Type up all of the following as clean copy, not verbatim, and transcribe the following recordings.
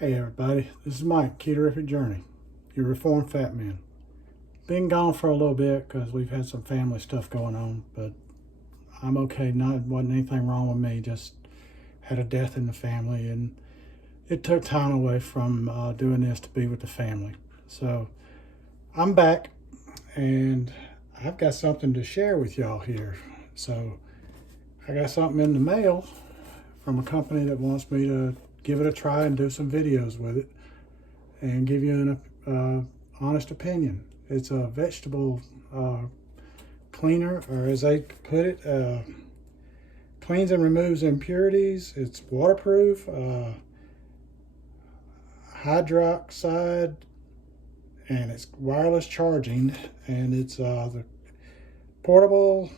Hey everybody, this is Mike, Keto Journey, your reformed fat man. Been gone for a little bit because we've had some family stuff going on, but I'm okay. Wasn't anything wrong with me, just had a death in the family and it took time away from doing this to be with the family. So I'm back and I've got something to share with y'all here. So I got something in the mail from a company that wants me to give it a try and do some videos with it and give you an honest opinion. It's a vegetable cleaner, or as they put it, cleans and removes impurities. It's waterproof, hydroxide, and it's wireless charging, and it's the portable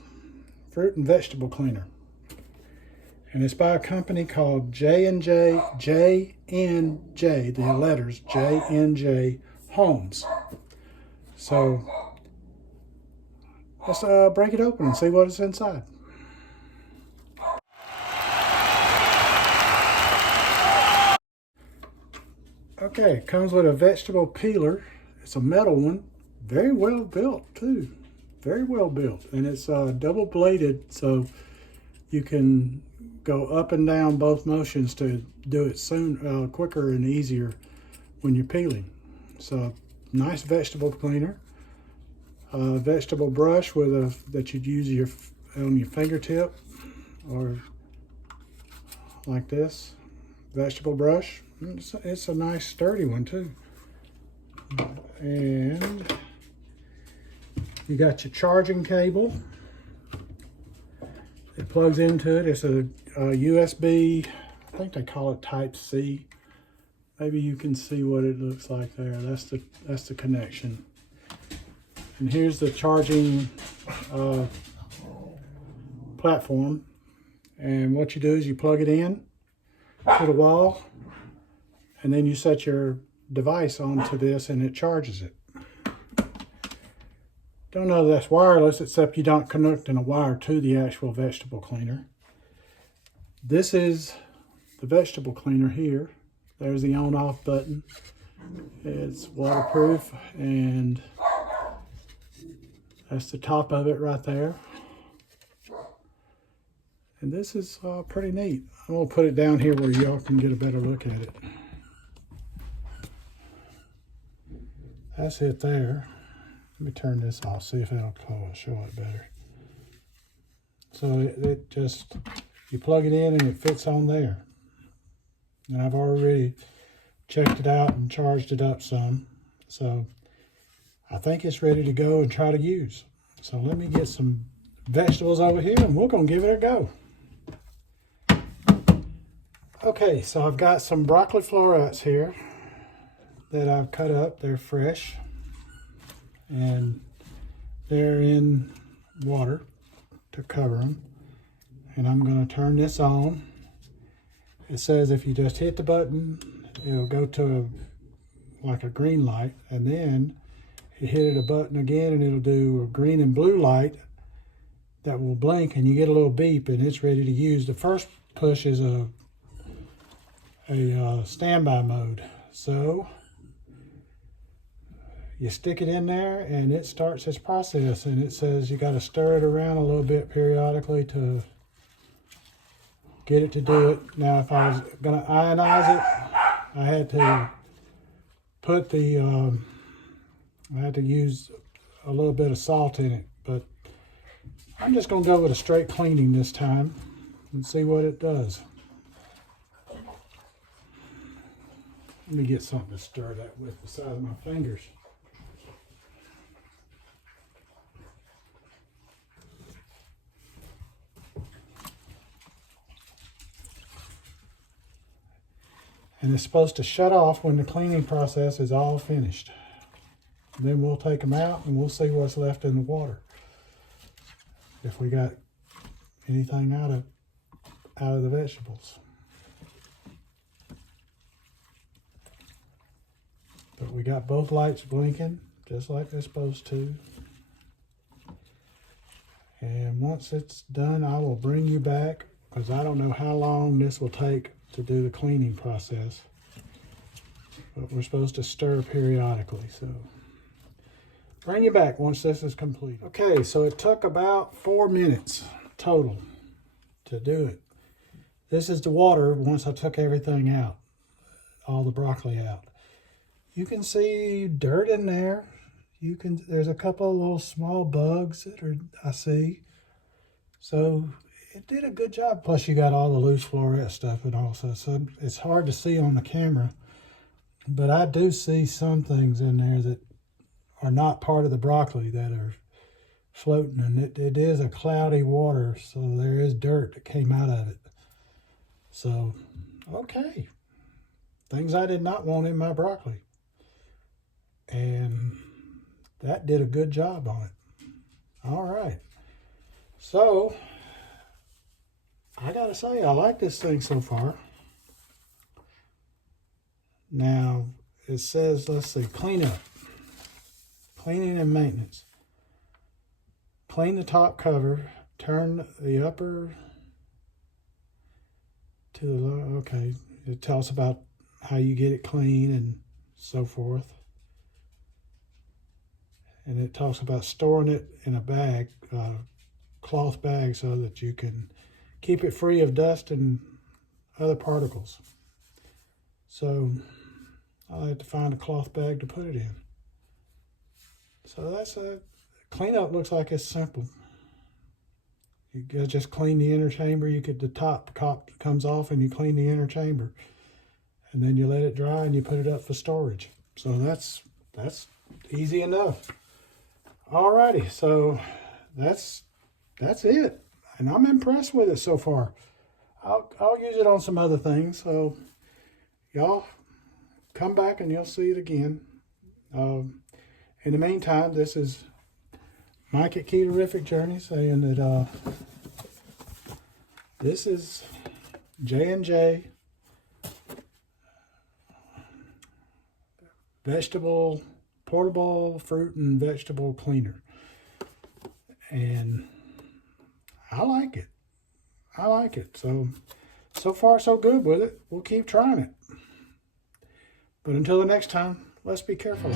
fruit and vegetable cleaner. And it's by a company called JNJ, the letters JNJ Homes. So let's break it open and see what is inside. Okay, it comes with a vegetable peeler. It's a metal one, very well built too, very well built. And it's double bladed, so you can go up and down both motions to do it quicker and easier when you're peeling. So nice vegetable cleaner, vegetable brush that you'd use on your fingertip, or like this vegetable brush. It's a nice sturdy one too. And you got your charging cable. It plugs into it. It's a USB, I think they call it Type C. Maybe you can see what it looks like there. That's the connection. And here's the charging platform. And what you do is you plug it in to the wall, and then you set your device onto this and it charges it. Don't know that's wireless, except you don't connect in a wire to the actual vegetable cleaner. This is the vegetable cleaner here. There's the on-off button. It's waterproof, and that's the top of it right there. And this is pretty neat. I'm gonna put it down here where y'all can get a better look at it. That's it there. Let me turn this off, see if it'll show it better. So it just, you plug it in and it fits on there. And I've already checked it out and charged it up some. So I think it's ready to go and try to use. So let me get some vegetables over here and we're gonna give it a go. Okay, so I've got some broccoli florets here that I've cut up. They're fresh and they're in water to cover them. And I'm going to turn this on. It says if you just hit the button, it'll go to like a green light, and then you hit a button again and it'll do a green and blue light that will blink, and you get a little beep and it's ready to use. The first push is a standby mode. So you stick it in there and it starts its process, and it says you got to stir it around a little bit periodically to get it to do it. Now if I was going to ionize it, I had to put I had to use a little bit of salt in it, but I'm just going to go with a straight cleaning this time and see what it does. Let me get something to stir that with besides my fingers. And it's supposed to shut off when the cleaning process is all finished. And then we'll take them out and we'll see what's left in the water. If we got anything out of the vegetables. But we got both lights blinking just like they're supposed to. And once it's done, I will bring you back, because I don't know how long this will take to do the cleaning process. but we're supposed to stir periodically. So bring you back once this is complete. Okay, so it took about 4 minutes total to do it. This is the water once I took everything out, all the broccoli out. You can see dirt in there. There's a couple of little small bugs I see. So it did a good job. Plus you got all the loose floret stuff and all. So it's hard to see on the camera, but I do see some things in there that are not part of the broccoli that are floating. And it is a cloudy water, so there is dirt that came out of it. So, okay. Things I did not want in my broccoli. And that did a good job on it. All right. So, I gotta say, I like this thing so far. Now, it says, let's see, clean up. Cleaning and maintenance. Clean the top cover. Turn the upper to the lower. Okay, it tells about how you get it clean and so forth. And it talks about storing it in a bag, cloth bag, so that you can keep it free of dust and other particles. So I'll have to find a cloth bag to put it in. So that's a cleanup. Looks like it's simple. You just clean the inner chamber. The top comes off and you clean the inner chamber. And then you let it dry and you put it up for storage. So that's easy enough. Alrighty, so that's it. And I'm impressed with it so far. I'll use it on some other things. So y'all come back and you'll see it again. In the meantime, this is Mike at Ketorific Journey saying that this is JNJ portable fruit and vegetable cleaner. And I like it. So far so good with it. We'll keep trying it. But until the next time, let's be careful.